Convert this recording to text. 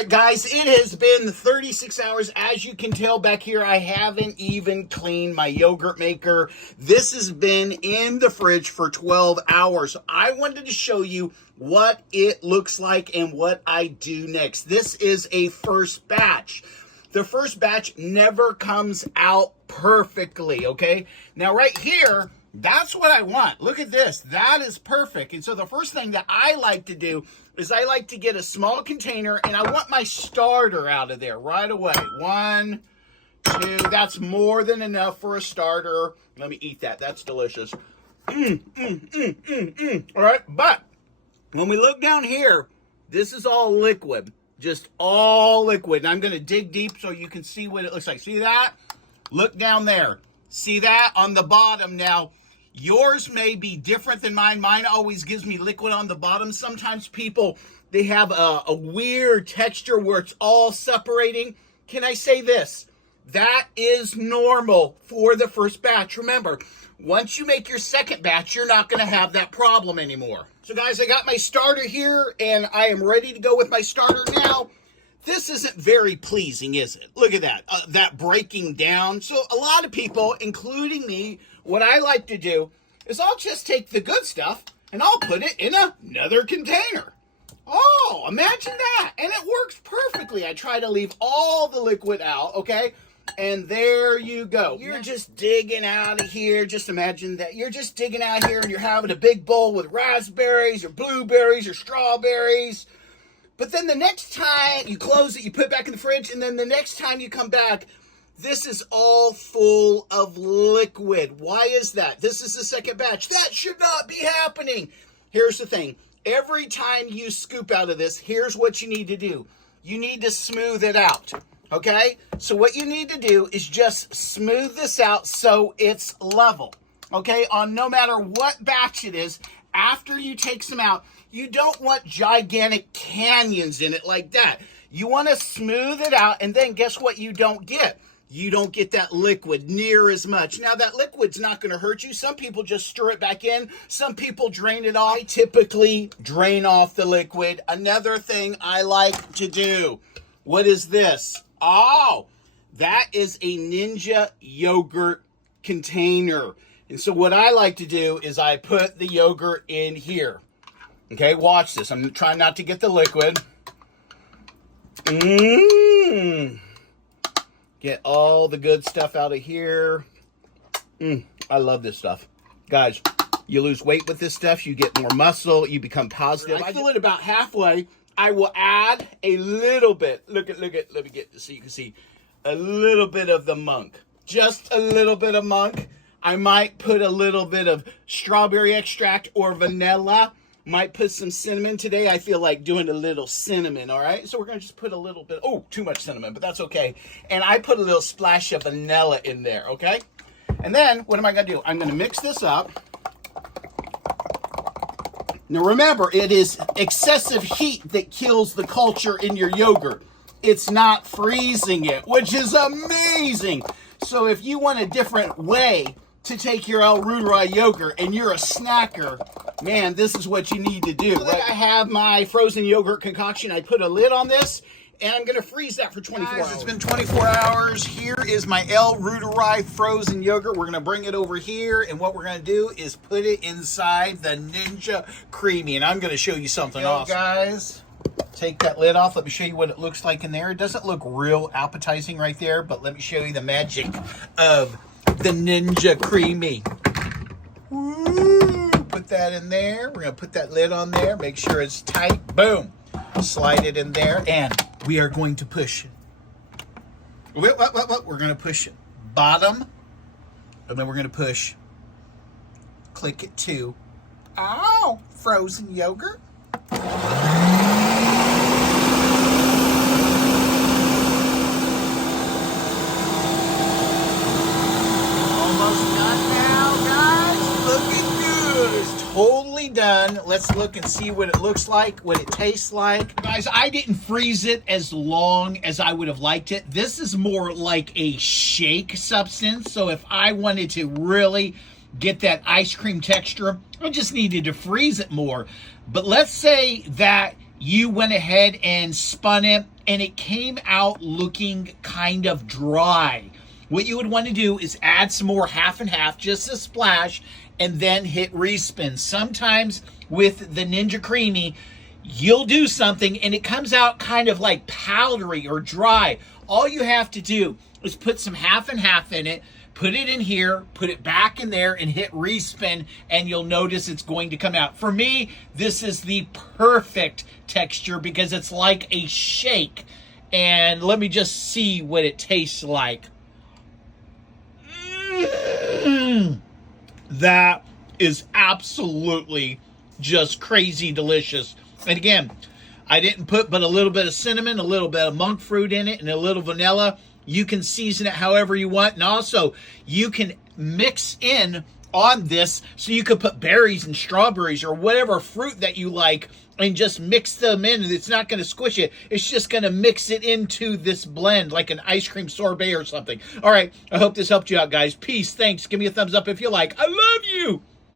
right, guys, it has been 36 hours. As you can tell back here, I haven't even cleaned my yogurt maker. This has been in the fridge for 12 hours. I wanted to show you what it looks like and what I do next. This is a first batch. The first batch never comes out perfectly, okay? Now, right here, that's what I want. Look at this. That is perfect. And so the first thing that I like to do is I like to get a small container, and I want my starter out of there right away. 1, 2, that's more than enough for a starter. Let me eat that. That's delicious. All right, but when we look down here, this is all liquid, just all liquid. And I'm going to dig deep so you can see what it looks like. See that? Look down there. See that on the bottom now? Yours may be different than mine. Mine always gives me liquid on the bottom. Sometimes people, they have a weird texture where it's all separating. Can I say this? That is normal for the first batch. Remember, once you make your second batch, you're not going to have that problem anymore. So guys, I got my starter here, and I am ready to go with my starter now. This isn't very pleasing, is it? Look at that, that breaking down. So a lot of people, including me, what I like to do is I'll just take the good stuff and I'll put it in another container. Oh, imagine that. And it works perfectly. I try to leave all the liquid out, okay? And there you go. You're just digging out of here. Just imagine that. You're just digging out here and you're having a big bowl with raspberries or blueberries or strawberries. But then the next time you close it, you put it back in the fridge, and then the next time you come back, this is all full of liquid. Why is that? This is the second batch. That should not be happening. Here's the thing. Every time you scoop out of this, here's what you need to do. You need to smooth it out, okay? So what you need to do is just smooth this out so it's level, okay? On no matter what batch it is, after you take some out, you don't want gigantic canyons in it like that. You want to smooth it out, and then guess what you don't get? You don't get that liquid near as much. Now, that liquid's not going to hurt you. Some people just stir it back in. Some people drain it off. I typically drain off the liquid. Another thing I like to do, what is this? Oh, that is a Ninja yogurt container. And so what I like to do is I put the yogurt in here. Okay, watch this. I'm trying not to get the liquid. Get all the good stuff out of here. I love this stuff. Guys, you lose weight with this stuff. You get more muscle. You become positive. I fill it about halfway. I will add a little bit. Look at, let me get this so you can see. A little bit of the monk. Just a little bit of monk. I might put a little bit of strawberry extract or vanilla. Might put some cinnamon today. I feel like doing a little cinnamon, all right? So we're going to just put a little bit. Oh, too much cinnamon, but that's okay. And I put a little splash of vanilla in there, okay? And then what am I going to do? I'm going to mix this up. Now remember, it is excessive heat that kills the culture in your yogurt. It's not freezing it, which is amazing. So if you want a different way to take your L-Reuteri yogurt and you're a snacker, man, this is what you need to do. Right? I have my frozen yogurt concoction. I put a lid on this, and I'm going to freeze that for 24 hours. It's been 24 hours. Here is my L-Reuteri frozen yogurt. We're going to bring it over here, and what we're going to do is put it inside the Ninja Creami, and I'm going to show you something awesome. Guys, take that lid off. Let me show you what it looks like in there. It doesn't look real appetizing right there, but let me show you the magic of the Ninja Creami. Woo! Put that in there. We're going to put that lid on there. Make sure it's tight. Boom. Slide it in there. And we are going to push. We're going to push bottom. And then we're going to push. Click it to. Oh, frozen yogurt. Totally done. Let's look and see what it looks like, what it tastes like. Guys, I didn't freeze it as long as I would have liked it. This is more like a shake substance. So if I wanted to really get that ice cream texture, I just needed to freeze it more. But let's say that you went ahead and spun it and it came out looking kind of dry. What you would want to do is add some more half and half, just a splash, and then hit respin. Sometimes with the Ninja Creami, you'll do something and it comes out kind of like powdery or dry. All you have to do is put some half and half in it, put it in here, put it back in there, and hit respin, and you'll notice it's going to come out. For me, this is the perfect texture because it's like a shake. And let me just see what it tastes like. That is absolutely just crazy delicious. And again, I didn't put but a little bit of cinnamon, a little bit of monk fruit in it, and a little vanilla. You can season it however you want. And also, you can mix in on this, so you could put berries and strawberries or whatever fruit that you like and just mix them in. It's not going to squish it. It's just going to mix it into this blend like an ice cream sorbet or something. All right, I hope this helped you out, guys. Peace. Thanks. Give me a thumbs up if you like. I love you.